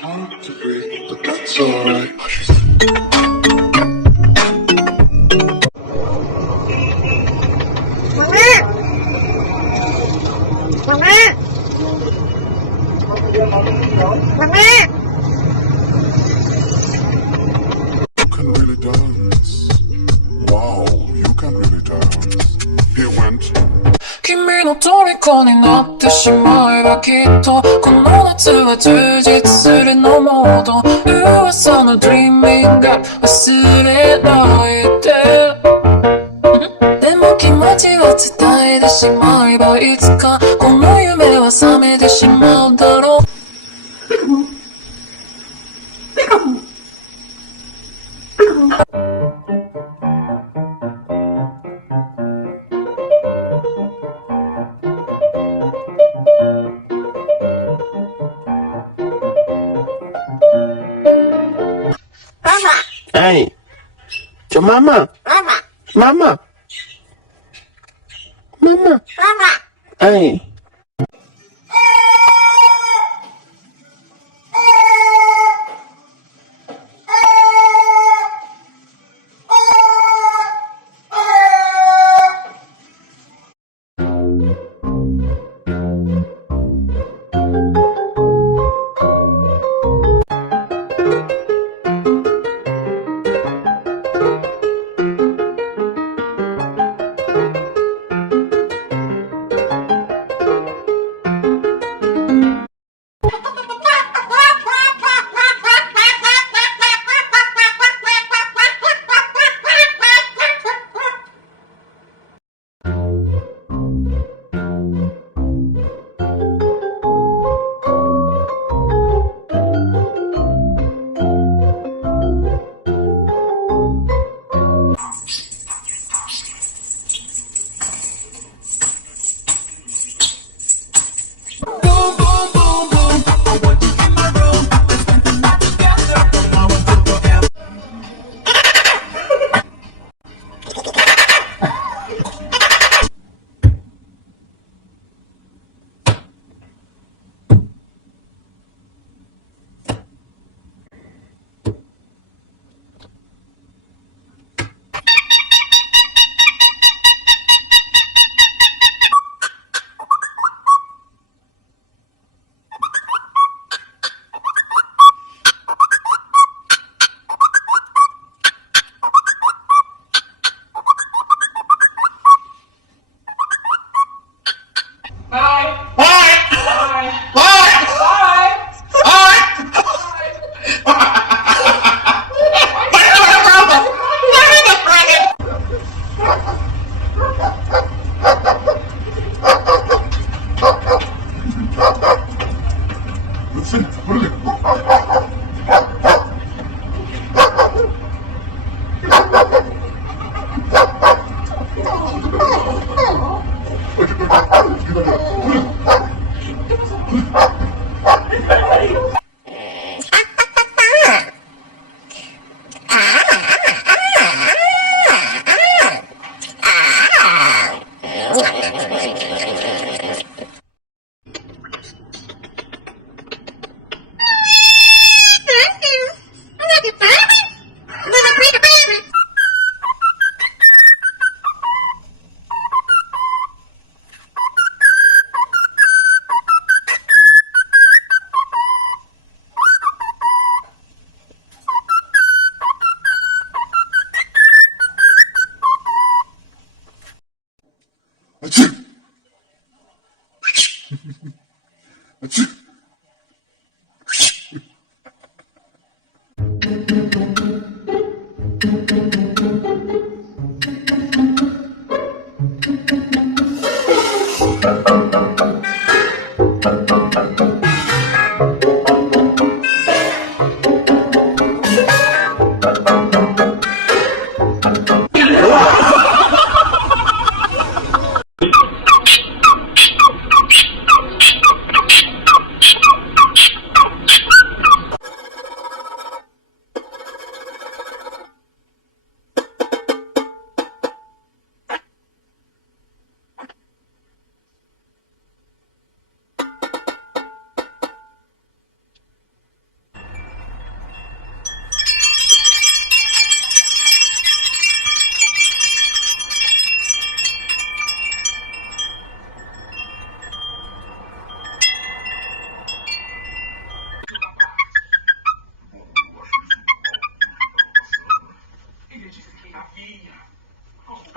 Hard to breathe, but that's alright. You can really dance. Wow, you can really dance. He went. 君の虜になってしまえばきっとこの夏は充実するのモード噂のドリーミング忘れないででも気持ちは伝えてしまえばいつかこの夢は覚めてしまうだろうHey, your mama. Mama. Hey.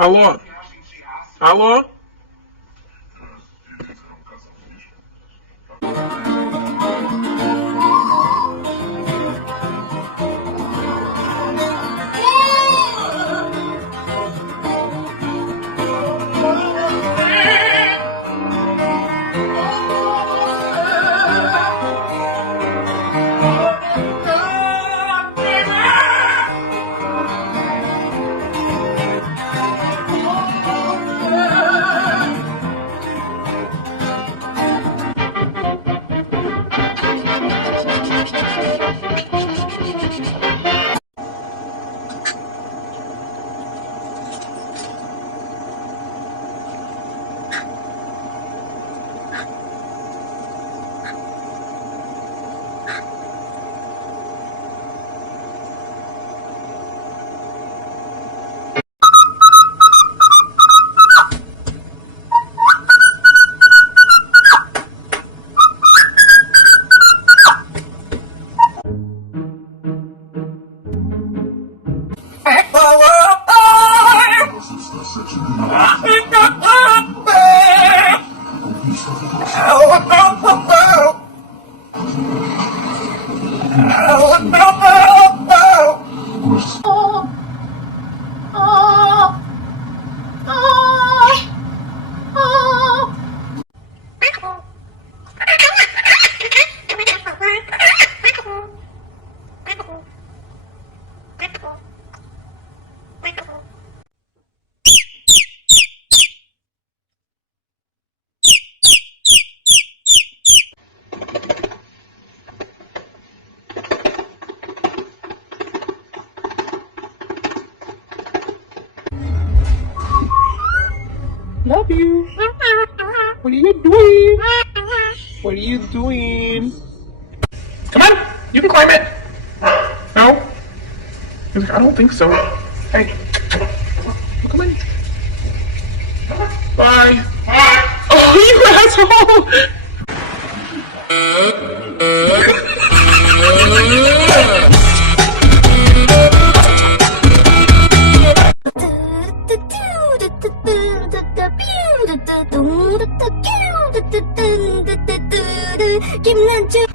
Алло? Алло? Love you. What are you doing? What are you doing? Come on, you can climb it. No? He's like, I don't think so. Hey, come in. Bye. Oh, you asshole! 김난주